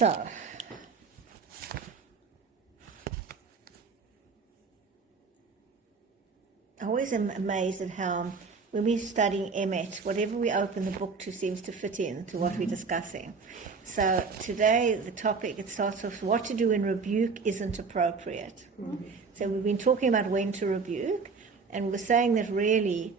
So, I always am amazed at how, when we're studying Emmet, whatever we open the book to seems to fit in to what we're discussing. So today, the topic, it starts off, what to do when rebuke isn't appropriate. So we've been talking about when to rebuke, and we were saying that really,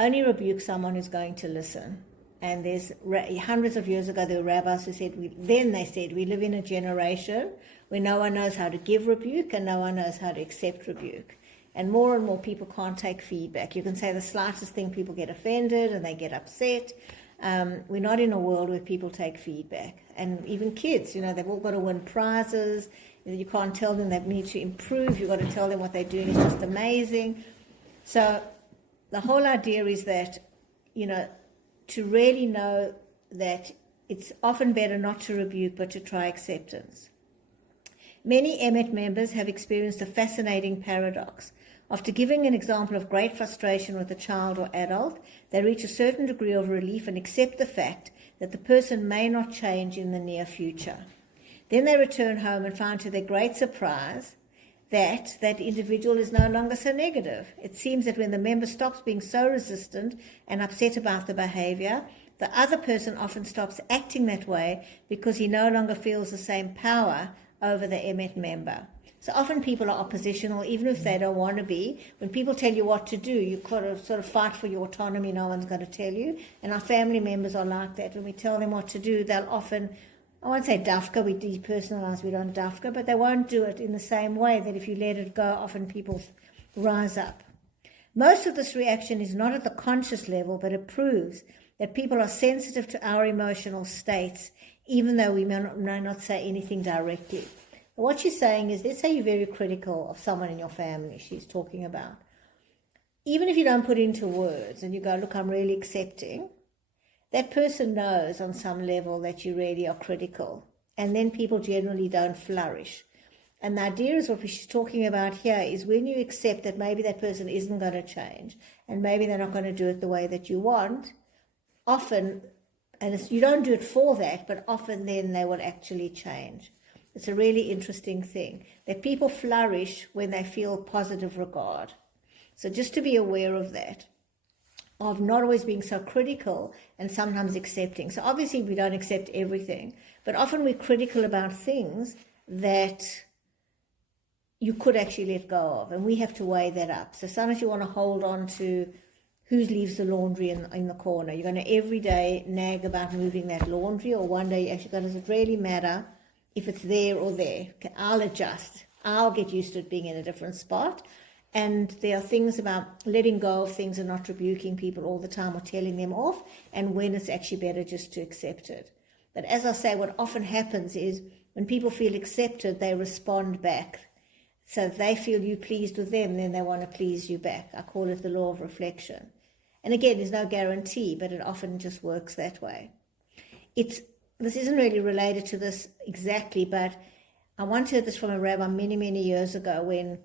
only rebuke someone who's going to listen. And there's hundreds of years ago, there were rabbis who said, we live in a generation where no one knows how to give rebuke and no one knows how to accept rebuke. And more people can't take feedback. You can say the slightest thing, people get offended and they get upset. We're not in a world where people take feedback. And even kids, they've all got to win prizes. You can't tell them they need to improve. You've got to tell them what they're doing is just amazing. So the whole idea is that, to really know that it's often better not to rebuke, but to try acceptance. Many Emmet members have experienced a fascinating paradox. After giving an example of great frustration with a child or adult, they reach a certain degree of relief and accept the fact that the person may not change in the near future. Then they return home and find to their great surprise that that individual is no longer so negative. It seems that when the member stops being so resistant and upset about the behavior, the other person often stops acting that way because he no longer feels the same power over the Emmet member. So often people are oppositional, even if they don't want to be. When people tell you what to do, you sort of fight for your autonomy. No one's going to tell you. And our family members are like that. When we tell them what to do, they'll often, I won't say dafka, we depersonalize, we don't dafka, but they won't do it in the same way that if you let it go, often people rise up. Most of this reaction is not at the conscious level, but it proves that people are sensitive to our emotional states, even though we may not say anything directly. What she's saying is, let's say you're very critical of someone in your family she's talking about. Even if you don't put it into words and you go, look, I'm really accepting, that person knows on some level that you really are critical. And then people generally don't flourish. And the idea is what she's talking about here is when you accept that maybe that person isn't going to change and maybe they're not going to do it the way that you want, often, and you don't do it for that, but often then they will actually change. It's a really interesting thing that people flourish when they feel positive regard. So just to be aware of that, of not always being so critical and sometimes accepting. So obviously we don't accept everything, but often we're critical about things that you could actually let go of, and we have to weigh that up. So sometimes you want to hold on to who leaves the laundry in the corner. You're going to every day nag about moving that laundry, or one day you actually go, does it really matter if it's there or there? Okay, I'll adjust. I'll get used to it being in a different spot. And there are things about letting go of things and not rebuking people all the time or telling them off, and when it's actually better just to accept it. But as I say, what often happens is when people feel accepted, they respond back. So if they feel you pleased with them, then they want to please you back. I call it the law of reflection. And again, there's no guarantee, but it often just works that way. This isn't really related to this exactly, but I once heard this from a rabbi many, many years ago when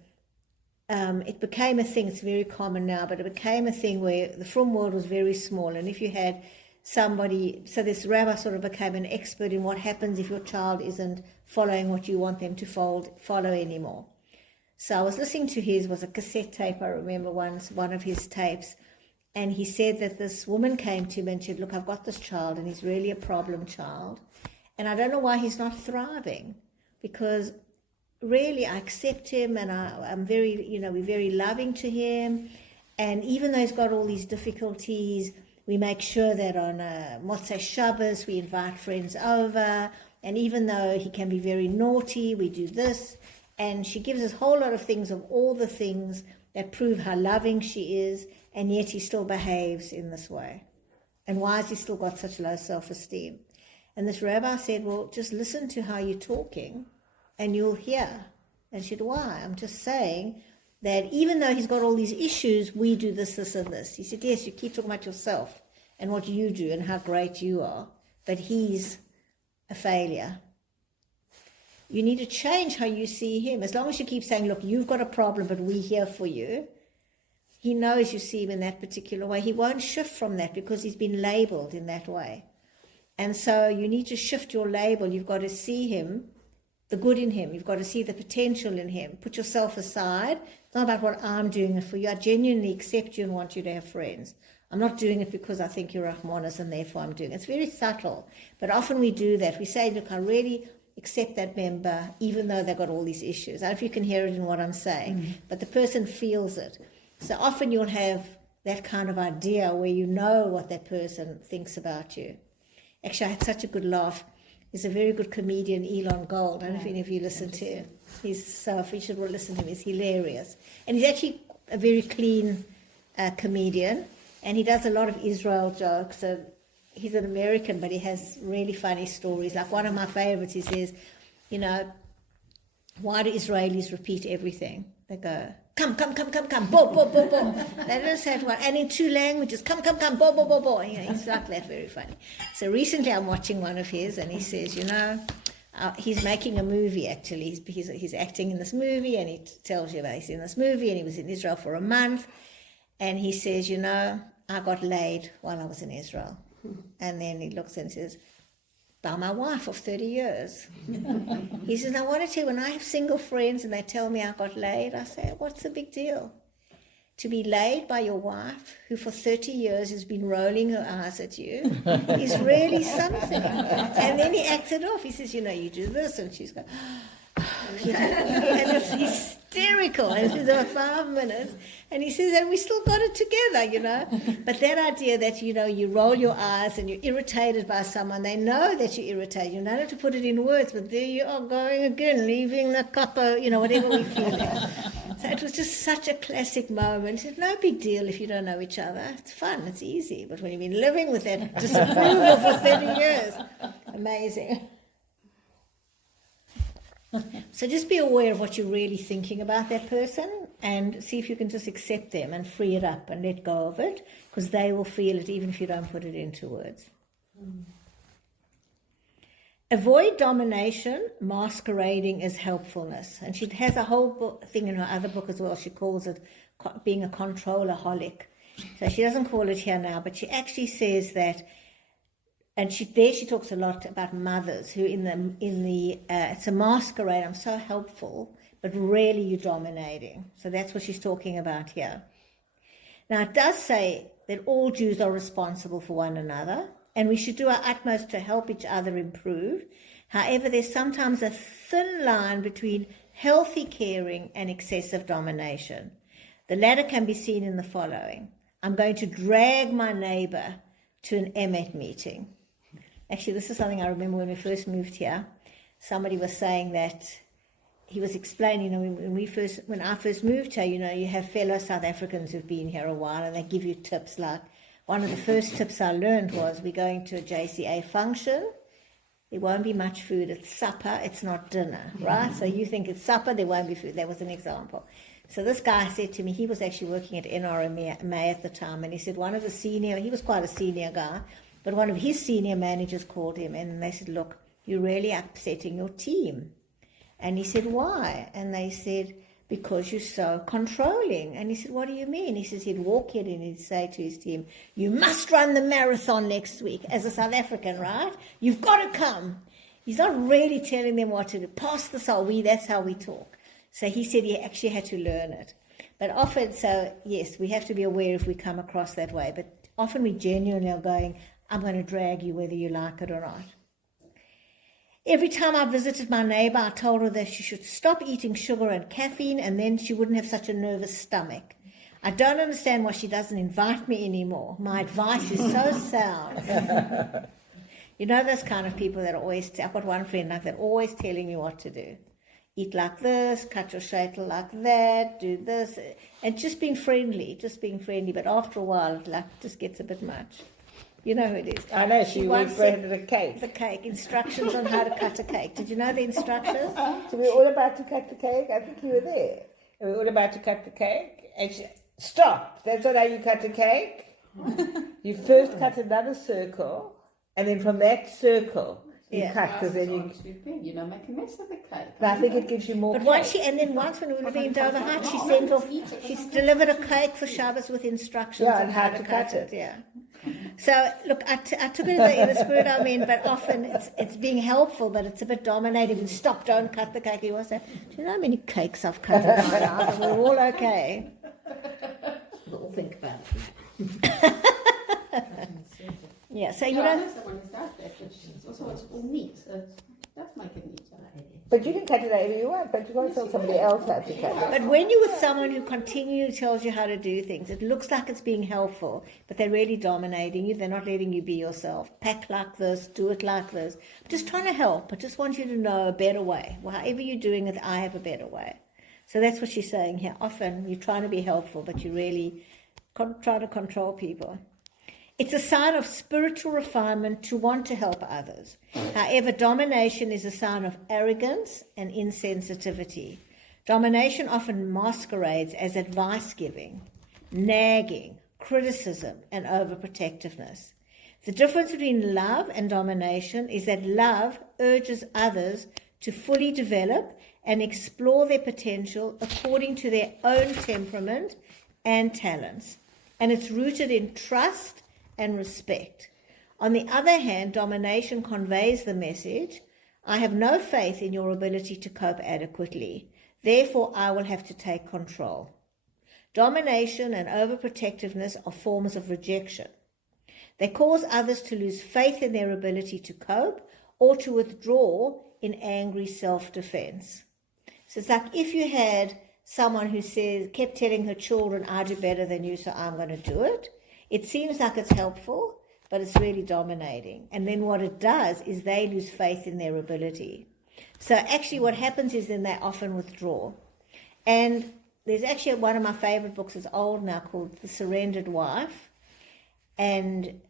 it became a thing. It's very common now, but it became a thing where the frum world was very small. And if you had somebody, so this rabbi sort of became an expert in what happens if your child isn't following what you want them to follow anymore. So I was listening to was a cassette tape, I remember once, one of his tapes, and he said that this woman came to him and said, look, I've got this child and he's really a problem child, and I don't know why he's not thriving, because really I accept him and I'm very, we're very loving to him, and even though he's got all these difficulties, we make sure that on Motzei Shabbos we invite friends over, and even though he can be very naughty, we do this. And she gives us a whole lot of things, of all the things that prove how loving she is, and yet he still behaves in this way. And why has he still got such low self-esteem? And this rabbi said, well, just listen to how you're talking and you'll hear. And she said, why? I'm just saying that even though he's got all these issues, we do this, this, and this. He said, yes, you keep talking about yourself and what you do and how great you are, but he's a failure. You need to change how you see him. As long as you keep saying, look, you've got a problem, but we're here for you, he knows you see him in that particular way. He won't shift from that because he's been labeled in that way. And so you need to shift your label. You've got to see him, the good in him. You've got to see the potential in him. Put yourself aside. It's not about what I'm doing it for you. I genuinely accept you and want you to have friends. I'm not doing it because I think you're Rahmanas and therefore I'm doing it. It's very subtle. But often we do that. We say, look, I really accept that member, even though they've got all these issues. I don't know if you can hear it in what I'm saying, but the person feels it. So often you'll have that kind of idea where you know what that person thinks about you. Actually, I had such a good laugh. He's a very good comedian, Elon Gold. I don't know if any of you listen to him. You should listen to him. He's hilarious. And he's actually a very clean comedian, and he does a lot of Israel jokes. So he's an American, but he has really funny stories. Like one of my favorites, he says, why do Israelis repeat everything? They go, come, bo, bo, bo, bo. They don't say it one. And in 2 languages, come, bo, bo, bo, bo. He's like that, very funny. So recently I'm watching one of his, and he says, he's making a movie, actually. He's acting in this movie, and he tells you about he's in this movie, and he was in Israel for a month. And he says, I got laid while I was in Israel. And then he looks and says, by my wife of 30 years. He says, I want to tell you, when I have single friends and they tell me I got laid, I say, what's the big deal? To be laid by your wife, who for 30 years has been rolling her eyes at you, is really something. And then he acts it off. He says, you do this, and she's going, and it's hysterical. And it's about 5 minutes. And he says, and we still got it together, But that idea that, you roll your eyes and you're irritated by someone, they know that you're irritated. You don't have to put it in words, but there you are going again, leaving the copper, whatever we feel. So it was just such a classic moment. It's no big deal if you don't know each other. It's fun, it's easy. But when you've been living with that disapproval for 30 years, amazing. So just be aware of what you're really thinking about that person and see if you can just accept them and free it up and let go of it, because they will feel it even if you don't put it into words. Avoid domination masquerading as helpfulness. And she has a whole thing in her other book as well. She calls it being a controlaholic. So she doesn't call it here now, but she actually says that. And she talks a lot about mothers who it's a masquerade. I'm so helpful, but really you're dominating. So that's what she's talking about here. Now it does say that all Jews are responsible for one another, and we should do our utmost to help each other improve. However, there's sometimes a thin line between healthy caring and excessive domination. The latter can be seen in the following. I'm going to drag my neighbor to an Emet meeting. Actually, this is something I remember when we first moved here. Somebody was saying that he was explaining, when I first moved here, you have fellow South Africans who've been here a while, and they give you tips. Like one of the first tips I learned was, we're going to a JCA function. There won't be much food. It's supper. It's not dinner, right? So you think it's supper, there won't be food. That was an example. So this guy said to me, he was actually working at NRMA at the time, and he said he was quite a senior guy, but one of his senior managers called him, and they said, look, you're really upsetting your team. And he said, why? And they said, because you're so controlling. And he said, what do you mean? He says he'd walk in and he'd say to his team, you must run the marathon next week as a South African, right? You've got to come. He's not really telling them what to do. Pass the salt, that's how we talk. So he said he actually had to learn it. But often, so yes, we have to be aware if we come across that way. But often we genuinely are going, I'm going to drag you whether you like it or not. Every time I visited my neighbor, I told her that she should stop eating sugar and caffeine, and then she wouldn't have such a nervous stomach. I don't understand why she doesn't invite me anymore. My advice is so sound. Those kind of people that are always, I've got one friend like that, always telling me what to do. Eat like this, cut your shaitel like that, do this, and just being friendly. But after a while, it just gets a bit much. You know who it is. I know, she once said the cake. The cake, instructions on how to cut a cake. Did you know the instructions? So we're all about to cut the cake. I think you were there. And we're all about to cut the cake. And she, stop. That's not how you cut the cake. You first cut another circle, and then from that circle, You cut because then you. Too big, make a mess of the cake. No, I think it gives you more. But once when we were living in Dover Heights, she sent off, she's delivered a cake for Shabbos with instructions Yeah, on how to cut it. Yeah. So look, I took it in the spirit I mean, but often it's being helpful, but it's a bit dominating. And stop, don't cut the cake. He was saying, do you know how many cakes I've cut in my life? And we're all okay. We'll think about it. Yeah, so You you know, know, there's someone who does that, but it's also it's all neat, so it does make it neater. But you can cut it however you want, but you can't tell somebody else how to cut it. but when you're with someone who continually tells you how to do things, it looks like it's being helpful, but they're really dominating you. They're not letting you be yourself. Pack like this, do it like this. I'm just trying to help. I just want you to know a better way. Well, however you're doing it, I have a better way. So that's what she's saying here. Often you're trying to be helpful, but you really try to control people. It's a sign of spiritual refinement to want to help others. However, domination is a sign of arrogance and insensitivity. Domination often masquerades as advice giving, nagging, criticism, and overprotectiveness. The difference between love and domination is that love urges others to fully develop and explore their potential according to their own temperament and talents. And it's rooted in trust and respect. On the other hand, domination conveys the message, I have no faith in your ability to cope adequately, therefore I will have to take control. Domination and overprotectiveness are forms of rejection. They cause others to lose faith in their ability to cope or to withdraw in angry self-defense. So it's like if you had someone who kept telling her children, I do better than you, so I'm going to do it. It seems like it's helpful, but it's really dominating. And then what it does is they lose faith in their ability. So actually what happens is then they often withdraw. And there's actually one of my favorite books, it's old now, called The Surrendered Wife. And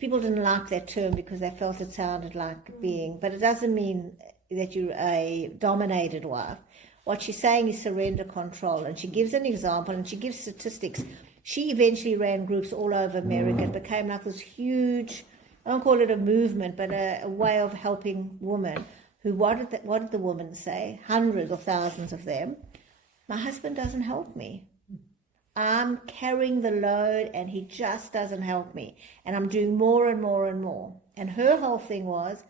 people didn't like that term because they felt it sounded like being, but it doesn't mean that you're a dominated wife. What she's saying is surrender control. And she gives an example and she gives statistics. She eventually ran groups all over America. It became like this huge, I don't call it a movement, but a way of helping women who, what did the woman say? Hundreds or thousands of them. My husband doesn't help me. I'm carrying the load and he just doesn't help me. And I'm doing more and more and more. And her whole thing was,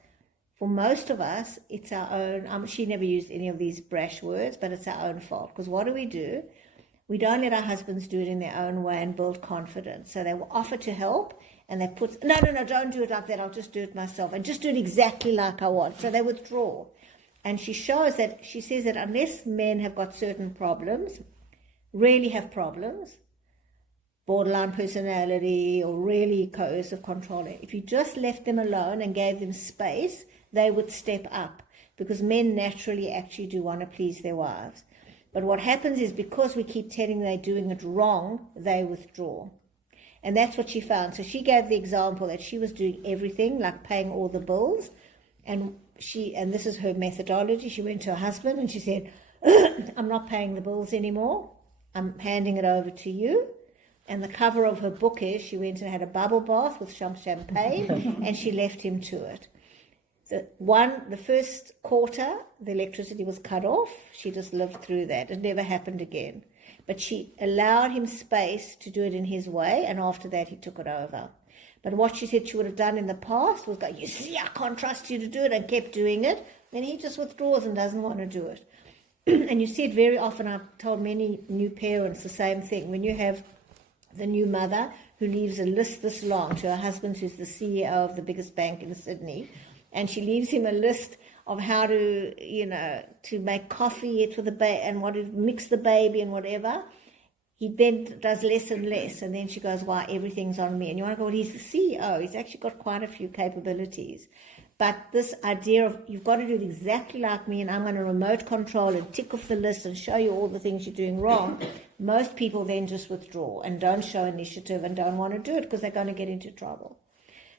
for most of us, it's our own, she never used any of these brash words, but it's our own fault. Because what do? We don't let our husbands do it in their own way and build confidence. So they will offer to help and they put, no, don't do it like that. I'll just do it myself and just do it exactly like I want. So they withdraw. And she says that unless men have got certain problems, really have problems, borderline personality or really coercive controlling, if you just left them alone and gave them space, they would step up because men naturally actually do want to please their wives. But what happens is because we keep telling them they're doing it wrong, they withdraw. And that's what she found. So she gave the example that she was doing everything, like paying all the bills. And this is her methodology. She went to her husband and she said, I'm not paying the bills anymore. I'm handing it over to you. And the cover of her book is, she went and had a bubble bath with some champagne and she left him to it. The first quarter, the electricity was cut off. She just lived through that. It never happened again. But she allowed him space to do it in his way, and after that he took it over. But what she said she would have done in the past was go, you see, I can't trust you to do it, and kept doing it. Then he just withdraws and doesn't want to do it. And you see it very often. I've told many new parents the same thing. When you have the new mother who leaves a list this long to her husband, who's the CEO of the biggest bank in Sydney, and she leaves him a list of how to, to make coffee, eat for the baby, and what to mix the baby and whatever. He then does less and less, and then she goes, why, everything's on me. And you want to go, well, he's the CEO. He's actually got quite a few capabilities. But this idea of you've got to do it exactly like me, and I'm going to remote control and tick off the list and show you all the things you're doing wrong, most people then just withdraw and don't show initiative and don't want to do it because they're going to get into trouble.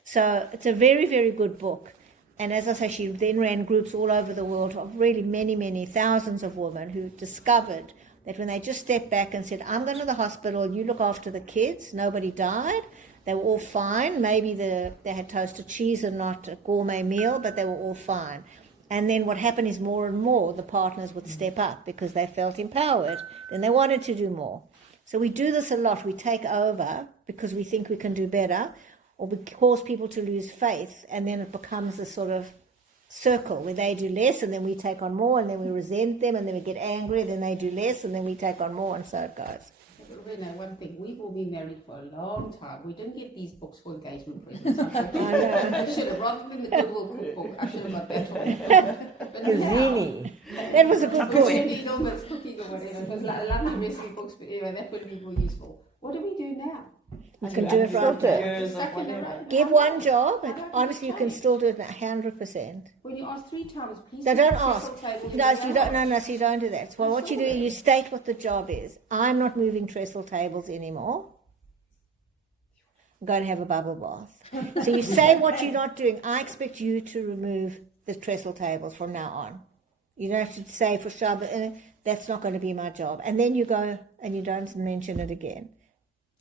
So it's a very, very good book. And as I say, she then ran groups all over the world of really many, many thousands of women who discovered that when they just stepped back and said, I'm going to the hospital, you look after the kids, nobody died, They were all fine. Maybe they had toasted cheese and not a gourmet meal, but they were all fine. And then what happened is more and more the partners would step up because they felt empowered. Then they wanted to do more. So we do this a lot. We take over because we think we can do better, or we cause people to lose faith, and then it becomes a sort of circle where they do less and then we take on more, and then we resent them and then we get angry, and then they do less and then we take on more, and so it goes. Renee, one thing, we've all been married for a long time. We didn't get these books for engagement presents. I should have, rather than the Goodwill cookbook, I should have got that one. Gazzini. That was a good point. It's cooking or whatever. It was like lovely recipe books, but anyway, that would be more useful. What do we do now? You can do it right there. Stuck in the road. Give one job, and honestly, you can still do it 100%. When you ask 3 times, please. No, don't ask. No, you don't. No, so you don't do that. Well, what you do, you state what the job is. I'm not moving trestle tables anymore. I'm going to have a bubble bath. So you say what you're not doing. I expect you to remove the trestle tables from now on. You don't have to say for sure, but that's not going to be my job. And then you go and you don't mention it again.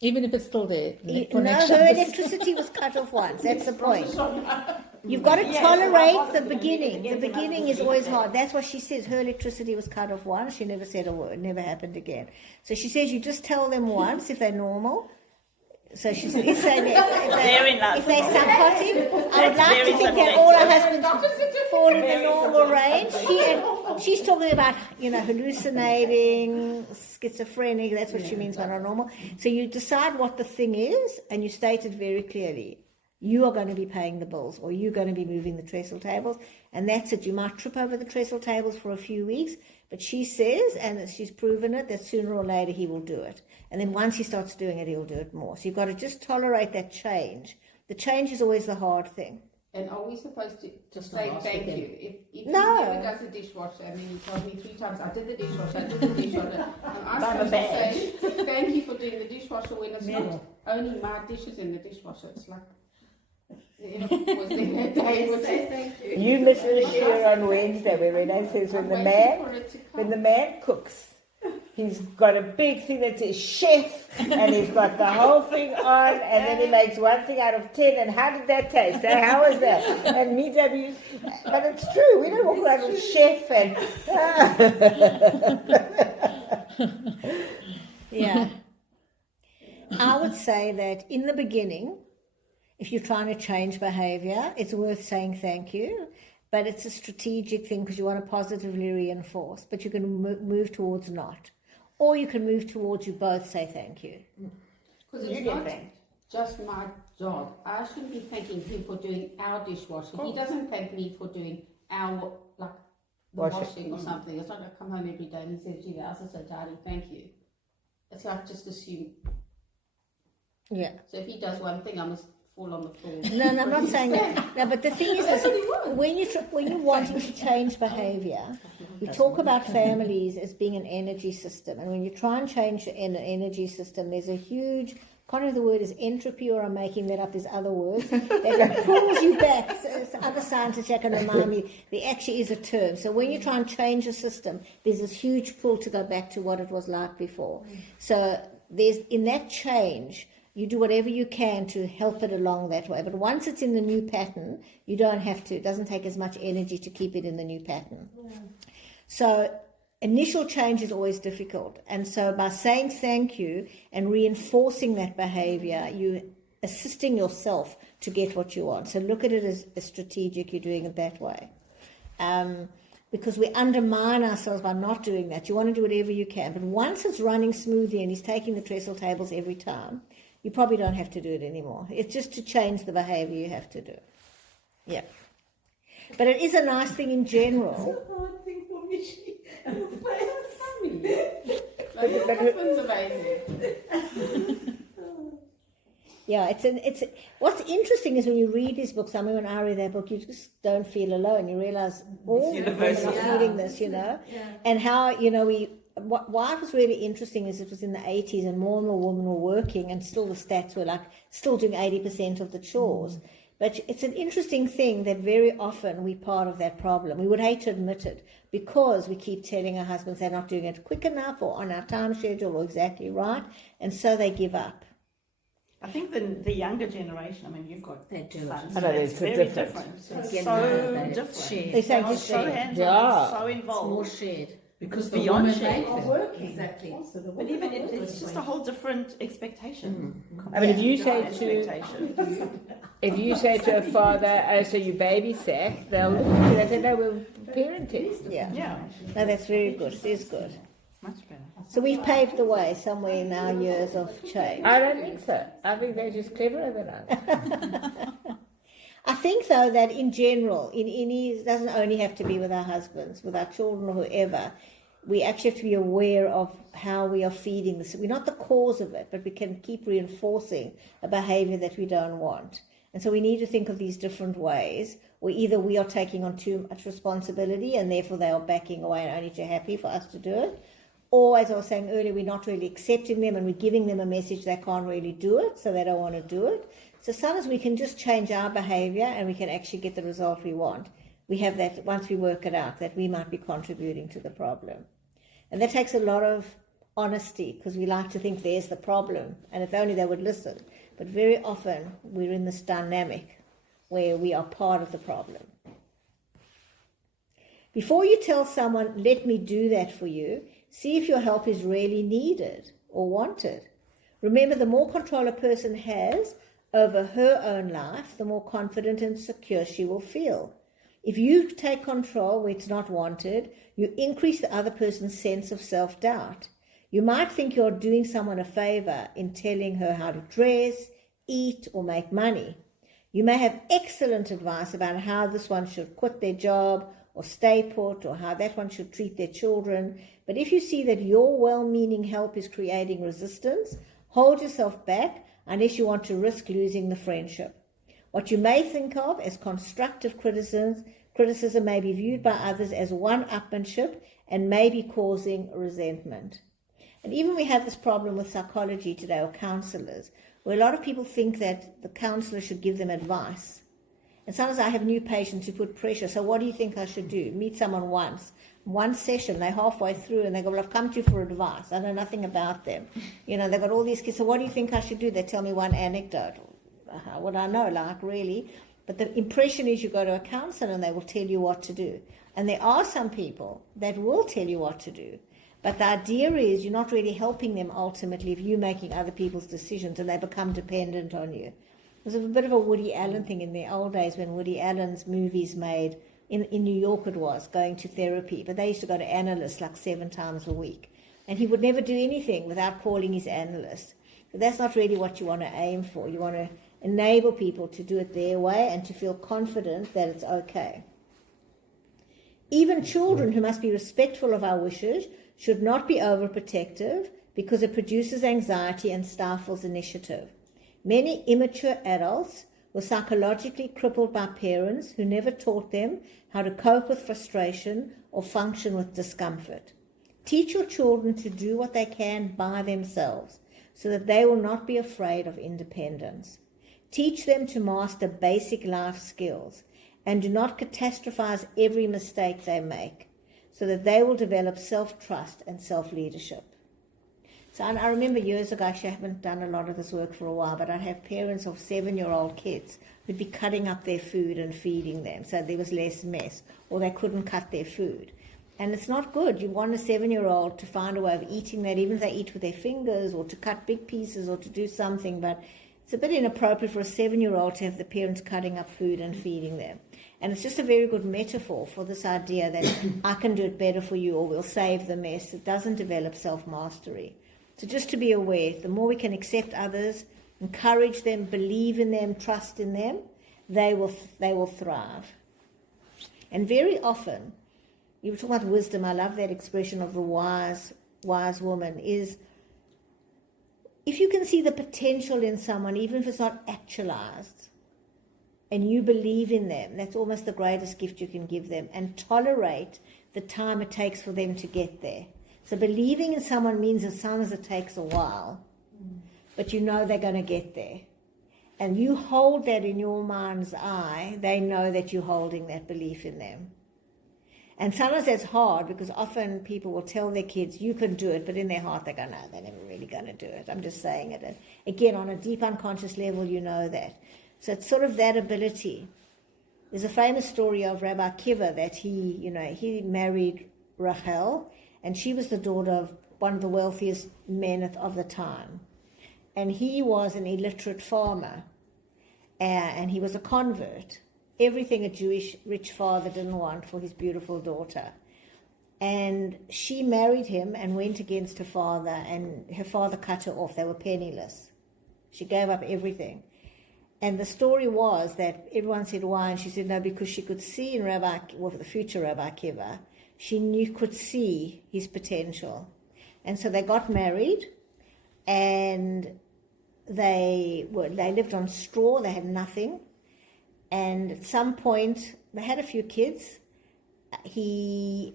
Even if it's still there. No, her electricity was cut off once. That's the point. You've got to tolerate the beginning. The beginning is always hard. That's what she says. Her electricity was cut off once. She never said a word. Never happened again. So she says you just tell them once if they're normal. So she's saying if they're psychotic, I would like to think that all her husbands fall in the normal range. She's talking about, hallucinating, schizophrenic. That's what she means by not normal. So you decide what the thing is, and you state it very clearly. You are going to be paying the bills, or you're going to be moving the trestle tables, and that's it. You might trip over the trestle tables for a few weeks, but she says, and she's proven it, that sooner or later he will do it. And then once he starts doing it, he'll do it more. So you've got to just tolerate that change. The change is always the hard thing. And are we supposed to just say thank you? If No. he ever does the dishwasher, and then he tells me 3 times, I did the dishwasher, and I'm supposed to say thank you for doing the dishwasher when it's not only my dishes in the dishwasher. It's like, was there a day would say thank you. You missed the share on Wednesday where Renee says when the man cooks, he's got a big thing that says chef, and he's got the whole thing on, and then he makes 1 thing out of 10, and how did that taste? How was that? And but it's true, we don't walk around with chef and... Yeah. I would say that in the beginning, if you're trying to change behavior, it's worth saying thank you, but it's a strategic thing because you want to positively reinforce, but you can move towards not. Or you can move towards you both say thank you. Because it's not just my job. I shouldn't be thanking him for doing our dishwasher. He doesn't thank me for doing our, washing or something. It's not like I come home every day and he says, gee, the house is so tidy, thank you. It's like just assume. Yeah. So if he does one thing, I must fall on the floor. No, I'm not saying that. No, but the thing is, when you're wanting to change behaviour, we talk about families as being an energy system, and when you try and change an energy system, there's a huge, kind of the word is entropy, or I'm making that up, there's other words, that pulls you back. So other scientists can remind me, there actually is a term. So when you try and change a system, there's this huge pull to go back to what it was like before. So there's, in that change, you do whatever you can to help it along that way. But once it's in the new pattern, you don't have to, it doesn't take as much energy to keep it in the new pattern. Yeah. So initial change is always difficult. And so by saying thank you and reinforcing that behavior, you're assisting yourself to get what you want. So look at it as a strategic, you're doing it that way. Because we undermine ourselves by not doing that. You want to do whatever you can. But once it's running smoothly and he's taking the trestle tables every time, you probably don't have to do it anymore. It's just to change the behaviour you have to do. Yeah. But it is a nice thing in general. It's a hard thing for me. Your husband's amazing. Yeah, it's what's interesting is when you read these books, I mean, when I read that book, you just don't feel alone. You realise all women are feeling this, and how, why it was really interesting is it was in the 80s and more women were working, and still the stats were still doing 80% of the chores. But it's an interesting thing that very often we're part of that problem. We would hate to admit it because we keep telling our husbands they're not doing it quick enough or on our time schedule or exactly right, and so they give up. I think the younger generation, I mean, you've got They do it. sons, I know, it's it's very different. different. It's Yeah, so no, they different. share. They say They are just so share. hands-on, Yeah. so It's more involved. shared. Because the beyond women shared. make them. working. Exactly. But even it's just a whole different expectation. I mean, if you say to Expectation. if you say to a father, "Oh, so you babysat," they'll look at you and say, "No, we're parenting." Yeah. Yeah, No, that's very good. It is good. much better. So we've paved the way somewhere in our years of change. I don't think so. I think they're just cleverer than us. I think, though, that in general, it doesn't only have to be with our husbands, with our children or whoever, we actually have to be aware of how we are feeding this. We're not the cause of it, but we can keep reinforcing a behavior that we don't want. And so we need to think of these different ways where either we are taking on too much responsibility and therefore they are backing away and only too happy for us to do it. Or, as I was saying earlier, we're not really accepting them and we're giving them a message they can't really do it, so they don't want to do it. So sometimes we can just change our behavior and we can actually get the result we want. We have that, once we work it out, that we might be contributing to the problem. And that takes a lot of honesty, because we like to think there's the problem, and if only they would listen. But very often we're in this dynamic where we are part of the problem. Before you tell someone, "Let me do that for you," see if your help is really needed or wanted. Remember, the more control a person has over her own life, the more confident and secure she will feel. If you take control where it's not wanted, you increase the other person's sense of self-doubt. You might think you're doing someone a favor in telling her how to dress, eat, or make money. You may have excellent advice about how this one should quit their job or stay put, or how that one should treat their children. But if you see that your well-meaning help is creating resistance, hold yourself back unless you want to risk losing the friendship. What you may think of as constructive criticism may be viewed by others as one-upmanship and may be causing resentment. And even we have this problem with psychology today, or counselors, where a lot of people think that the counselor should give them advice. And sometimes I have new patients who put pressure. So what do you think I should do? Meet someone once. One session, they're halfway through and they go, "Well, I've come to you for advice. I know nothing about them." You know, they've got all these kids. So what do you think I should do? They tell me one anecdote. How would I know, like, really? But the impression is you go to a counsellor and they will tell you what to do. And there are some people that will tell you what to do. But the idea is you're not really helping them ultimately if you're making other people's decisions and they become dependent on you. There's a bit of a Woody Allen thing in the old days when Woody Allen's movies made, in New York it was, going to therapy. But they used to go to analysts like 7 times a week. And he would never do anything without calling his analyst. But that's not really what you want to aim for. You want to enable people to do it their way and to feel confident that it's okay. Even children, who must be respectful of our wishes, should not be overprotective because it produces anxiety and stifles initiative. Many immature adults were psychologically crippled by parents who never taught them how to cope with frustration or function with discomfort. Teach your children to do what they can by themselves so that they will not be afraid of independence. Teach them to master basic life skills and do not catastrophize every mistake they make so that they will develop self-trust and self-leadership. So I remember years ago, actually I haven't done a lot of this work for a while, but I'd have parents of 7-year-old kids who'd be cutting up their food and feeding them so there was less mess, or they couldn't cut their food. And it's not good. You want a 7-year-old to find a way of eating that, even if they eat with their fingers, or to cut big pieces, or to do something, but it's a bit inappropriate for a 7-year-old to have the parents cutting up food and feeding them. And it's just a very good metaphor for this idea that I can do it better for you, or we'll save the mess. It doesn't develop self-mastery. So just to be aware, the more we can accept others, encourage them, believe in them, trust in them, they will thrive. And very often, you were talking about wisdom, I love that expression of the wise woman, is if you can see the potential in someone, even if it's not actualized, and you believe in them, that's almost the greatest gift you can give them, and tolerate the time it takes for them to get there. So believing in someone means that sometimes it takes a while, but you know they're going to get there. And you hold that in your mind's eye, they know that you're holding that belief in them. And sometimes that's hard because often people will tell their kids, you can do it, but in their heart they go, no, they're never really going to do it. I'm just saying it. And again, on a deep unconscious level, you know that. So it's sort of that ability. There's a famous story of Rabbi Akiva that he married Rachel, and she was the daughter of one of the wealthiest men of the time. And he was an illiterate farmer, and he was a convert. Everything a Jewish rich father didn't want for his beautiful daughter. And she married him and went against her father, and her father cut her off. They were penniless. She gave up everything. And the story was that everyone said, why? And she said, no, because she could see in the future Rabbi Akiva, could see his potential. And so they got married, and they lived on straw. They had nothing. And at some point, they had a few kids. He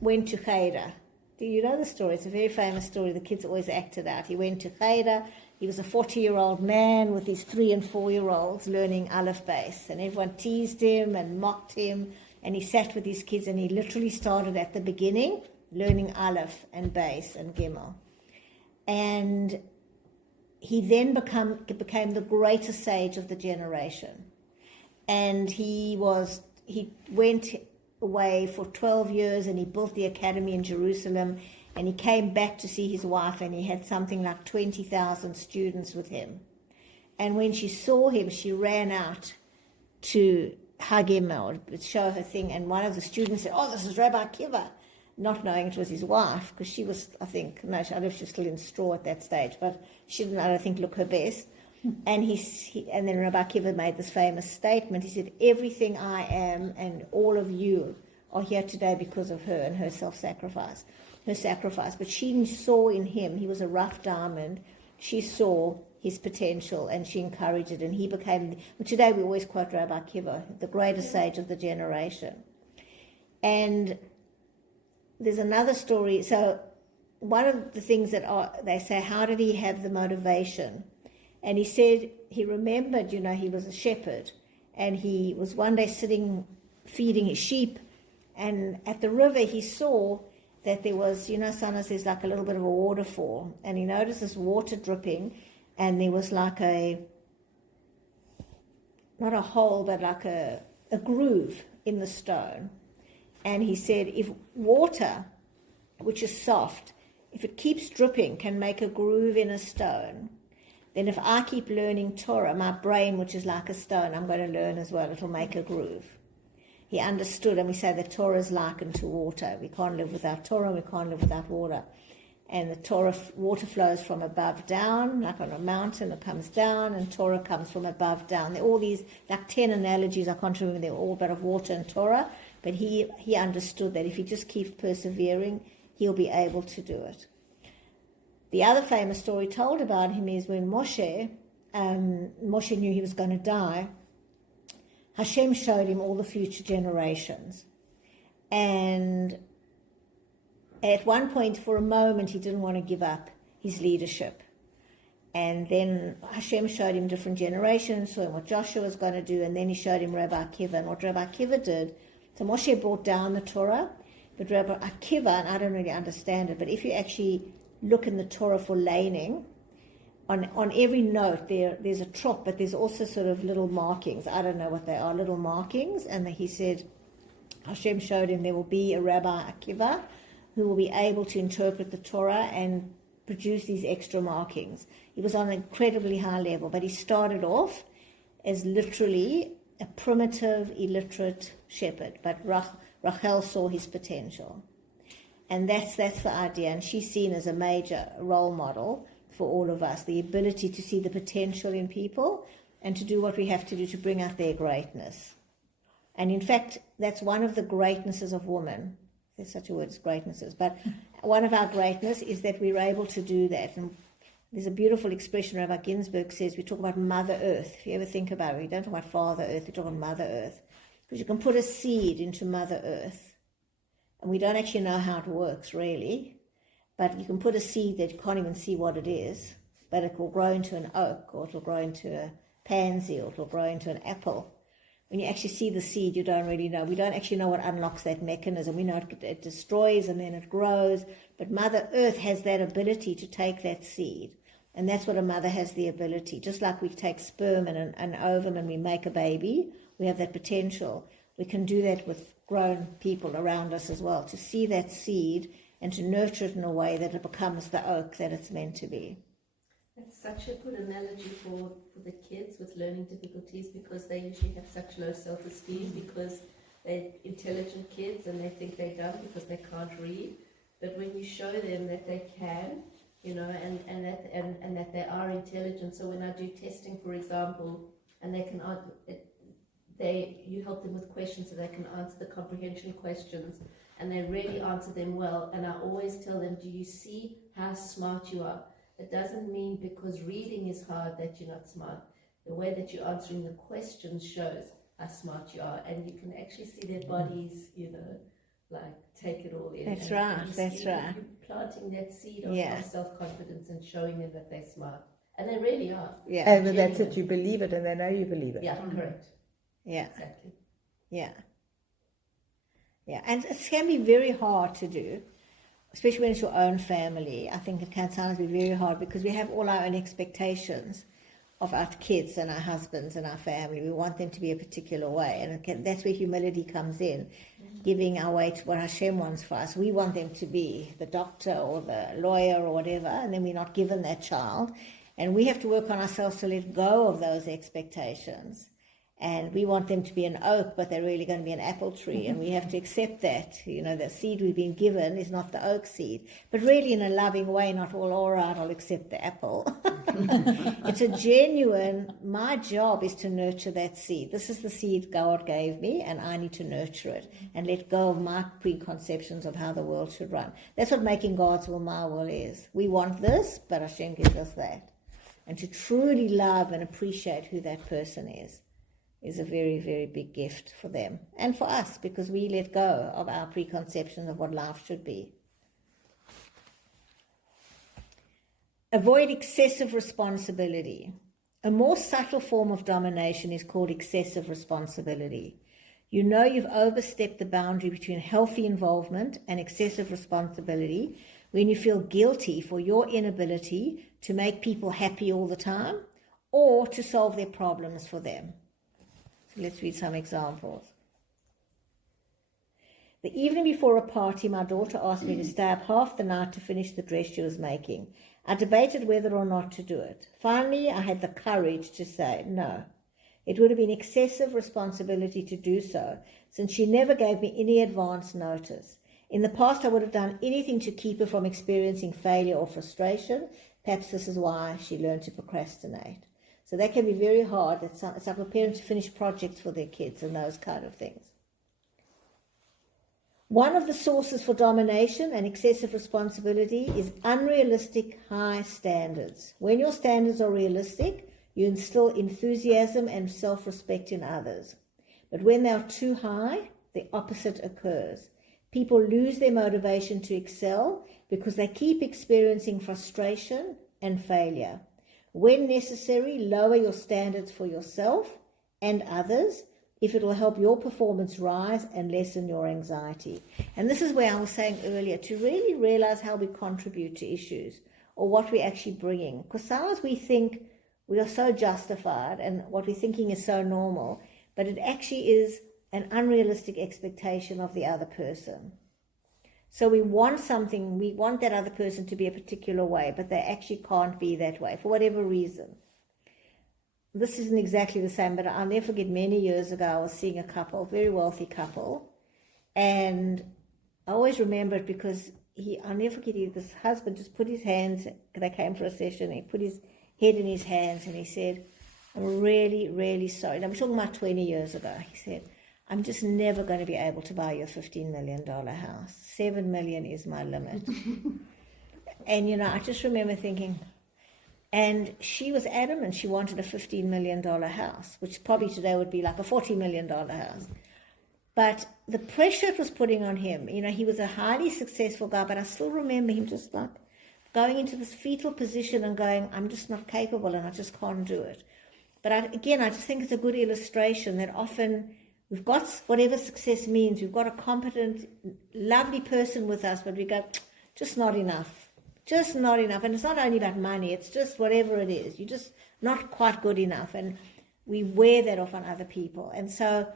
went to Cheder. Do you know the story? It's a very famous story. The kids always acted out. He went to Cheder. He was a 40-year-old man with his 3- and 4-year-olds learning Aleph Beis. And everyone teased him and mocked him. And he sat with his kids, and he literally started at the beginning, learning Aleph and Beis and Gimel. And he then became the greatest sage of the generation. And he went away for 12 years, and he built the academy in Jerusalem, and he came back to see his wife, and he had something like 20,000 students with him. And when she saw him, she ran out to hug him or show her thing, and one of the students said, oh, this is Rabbi Akiva, not knowing it was his wife, because she was, I don't know if she was still in straw at that stage, but she didn't, I don't think, look her best. And and then Rabbi Akiva made this famous statement. He said, everything I am and all of you are here today because of her and her self-sacrifice, her sacrifice. But she saw in him, he was a rough diamond, she saw his potential and she encouraged it, and he became, today we always quote Rabbi Akiva, the greatest sage of the generation. And there's another story. So one of the things that they say, how did he have the motivation? And he said he remembered, he was a shepherd, and he was one day sitting feeding his sheep, and at the river he saw that there was, sometimes there's like a little bit of a waterfall, and he noticed this water dripping, and there was like not a hole, but like a groove in the stone. And he said, if water, which is soft, if it keeps dripping, can make a groove in a stone, then if I keep learning Torah, my brain, which is like a stone, I'm going to learn as well. It'll make a groove. He understood, and we say that Torah is likened to water. We can't live without Torah, we can't live without water. And the Torah, water flows from above down, like on a mountain, it comes down, and Torah comes from above down. There are all these, like 10 analogies, I can't remember, they're all about of water and Torah, but he understood that if he just keeps persevering, he'll be able to do it. The other famous story told about him is when Moshe knew he was going to die, Hashem showed him all the future generations. And at one point, for a moment, he didn't want to give up his leadership. And then Hashem showed him different generations, showed him what Joshua was going to do, and then he showed him Rabbi Akiva. And what Rabbi Akiva did, so Moshe brought down the Torah, but Rabbi Akiva, and I don't really understand it, but if you actually look in the Torah for laning, on every note there's a trop, but there's also sort of little markings. I don't know what they are, little markings. And he said, Hashem showed him there will be a Rabbi Akiva who will be able to interpret the Torah and produce these extra markings. He was on an incredibly high level, but he started off as literally a primitive, illiterate shepherd. But Rachel saw his potential. And that's the idea, and she's seen as a major role model for all of us, the ability to see the potential in people and to do what we have to do to bring out their greatness. And in fact, that's one of the greatnesses of women. There's such a word as greatnesses, but one of our greatness is that we're able to do that. And there's a beautiful expression Rabbi Ginsburg says, we talk about Mother Earth. If you ever think about it, we don't talk about Father Earth, we talk about Mother Earth. Because you can put a seed into Mother Earth, and we don't actually know how it works, really. But you can put a seed that you can't even see what it is, but it will grow into an oak, or it will grow into a pansy, or it will grow into an apple. When you actually see the seed, you don't really know. We don't actually know what unlocks that mechanism. We know it destroys and then it grows. But Mother Earth has that ability to take that seed. And that's what a mother has the ability. Just like we take sperm and an ovum and we make a baby, we have that potential. We can do that with grown people around us as well, to see that seed and to nurture it in a way that it becomes the oak that it's meant to be. That's such a good analogy for the kids with learning difficulties, because they usually have such low self-esteem because they're intelligent kids and they think they're dumb because they can't read. But when you show them that they can, you know, and that they are intelligent. So when I do testing, for example, and they can you help them with questions so they can answer the comprehension questions, and they really answer them well. And I always tell them, do you see how smart you are? It doesn't mean because reading is hard that you're not smart. The way that you're answering the questions shows how smart you are, and you can actually see their bodies, you know, like take it all in. That's right, that's right. You're planting that seed of self-confidence and showing them that they're smart. And they really are. Yeah. And that's it, you believe it and they know you believe it. Yeah, correct. Yeah. Exactly. Yeah. Yeah. And it can be very hard to do, especially when it's your own family. I think it can sometimes be very hard because we have all our own expectations of our kids and our husbands and our family. We want them to be a particular way, and that's where humility comes in, giving our way to what Hashem wants for us. We want them to be the doctor or the lawyer or whatever, and then we're not given that child. And we have to work on ourselves to let go of those expectations. And we want them to be an oak, but they're really going to be an apple tree. And we have to accept that, you know, the seed we've been given is not the oak seed. But really in a loving way, not all right, I'll accept the apple. It's a genuine, my job is to nurture that seed. This is the seed God gave me, and I need to nurture it and let go of my preconceptions of how the world should run. That's what making God's will my will is. We want this, but Hashem gives us that. And to truly love and appreciate who that person is a very, very big gift for them and for us, because we let go of our preconceptions of what life should be. Avoid excessive responsibility. A more subtle form of domination is called excessive responsibility. You know you've overstepped the boundary between healthy involvement and excessive responsibility when you feel guilty for your inability to make people happy all the time or to solve their problems for them. Let's read some examples. The evening before a party, my daughter asked me to stay up half the night to finish the dress she was making. I debated whether or not to do it. Finally, I had the courage to say no. It would have been excessive responsibility to do so, since she never gave me any advance notice. In the past, I would have done anything to keep her from experiencing failure or frustration. Perhaps this is why she learned to procrastinate. So that can be very hard. It's like for parents to finish projects for their kids and those kind of things. One of the sources for domination and excessive responsibility is unrealistic high standards. When your standards are realistic, you instill enthusiasm and self-respect in others. But when they are too high, the opposite occurs. People lose their motivation to excel because they keep experiencing frustration and failure. When necessary, lower your standards for yourself and others if it will help your performance rise and lessen your anxiety. And this is where I was saying earlier, to really realize how we contribute to issues or what we're actually bringing. Because sometimes we think we are so justified and what we're thinking is so normal, but it actually is an unrealistic expectation of the other person. So we want something, we want that other person to be a particular way, but they actually can't be that way for whatever reason. This isn't exactly the same, but I'll never forget many years ago, I was seeing a couple, a very wealthy couple, and I always remember it because I'll never forget this husband just put his hands, they came for a session, he put his head in his hands and he said, I'm really, really sorry. And I'm talking about 20 years ago. He said, I'm just never going to be able to buy you a $15 million house. $7 million is my limit. And, you know, I just remember thinking, and she was adamant she wanted a $15 million house, which probably today would be like a $40 million house. But the pressure it was putting on him, you know, he was a highly successful guy, but I still remember him just like going into this fetal position and going, I'm just not capable and I just can't do it. But I just think it's a good illustration that often we've got whatever success means, we've got a competent, lovely person with us, but we go, just not enough. Just not enough. And it's not only about money, it's just whatever it is. You're just not quite good enough. And we wear that off on other people. And so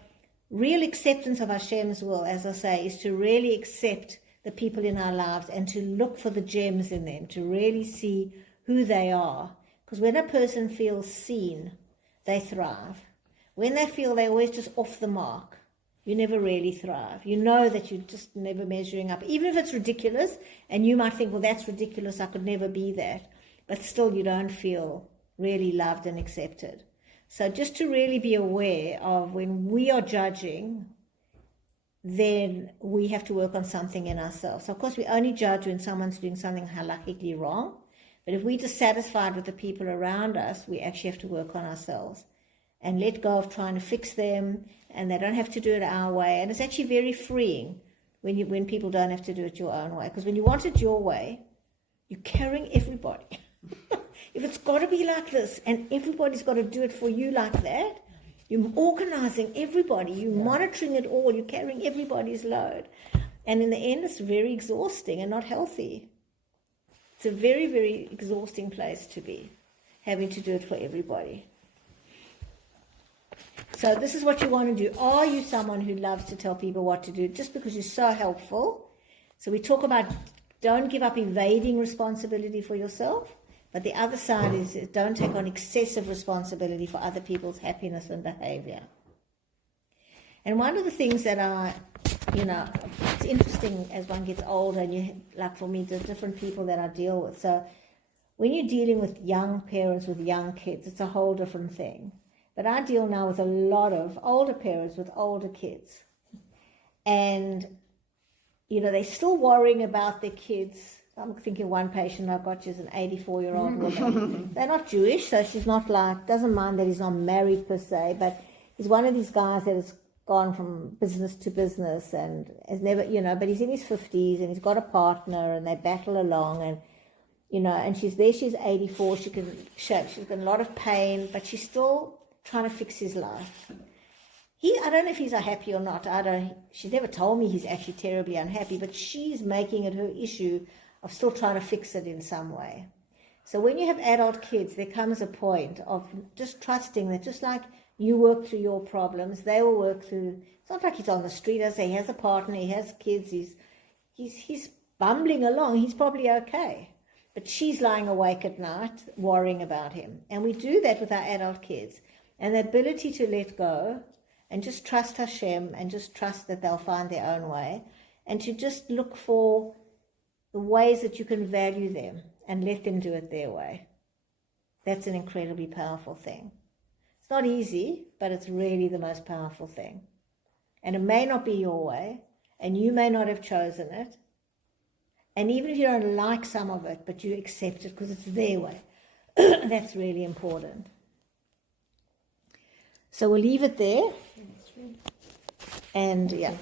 real acceptance of Hashem's will, as I say, is to really accept the people in our lives and to look for the gems in them, to really see who they are. Because when a person feels seen, they thrive. When they feel they're always just off the mark, you never really thrive. You know that you're just never measuring up. Even if it's ridiculous, and you might think, well, that's ridiculous, I could never be that. But still you don't feel really loved and accepted. So just to really be aware of when we are judging, then we have to work on something in ourselves. So of course we only judge when someone's doing something halakhically wrong. But if we're dissatisfied with the people around us, we actually have to work on ourselves and let go of trying to fix them, and they don't have to do it our way. And it's actually very freeing when people don't have to do it your own way. Because when you want it your way, you're carrying everybody. If it's got to be like this and everybody's got to do it for you like that, you're organizing everybody, you're monitoring it all, you're carrying everybody's load. And in the end, it's very exhausting and not healthy. It's a very, very exhausting place to be, having to do it for everybody. So this is what you want to do. Are you someone who loves to tell people what to do just because you're so helpful? So we talk about don't give up evading responsibility for yourself, but the other side is don't take on excessive responsibility for other people's happiness and behavior. And one of the things that it's interesting as one gets older, and like for me, there's different people that I deal with. So when you're dealing with young parents with young kids, it's a whole different thing. But I deal now with a lot of older parents with older kids. And, they're still worrying about their kids. I'm thinking one patient I've got, she's an 84-year-old woman. They're not Jewish, so she's not doesn't mind that he's not married per se, but he's one of these guys that has gone from business to business and has never, but he's in his 50s and he's got a partner and they battle along and, and she's 84, she's got a lot of pain, but she's still trying to fix his life. I don't know if he's happy or not. She's never told me he's actually terribly unhappy, but she's making it her issue of still trying to fix it in some way. So when you have adult kids, there comes a point of just trusting that just like you work through your problems, they will work through. It's not like he's on the street. As I say, he has a partner, he has kids, he's bumbling along, he's probably okay. But she's lying awake at night worrying about him. And we do that with our adult kids. And the ability to let go and just trust Hashem and just trust that they'll find their own way, and to just look for the ways that you can value them and let them do it their way. That's an incredibly powerful thing. It's not easy, but it's really the most powerful thing. And it may not be your way, and you may not have chosen it. And even if you don't like some of it, but you accept it because it's their way, that's really important. So we'll leave it there. And yeah.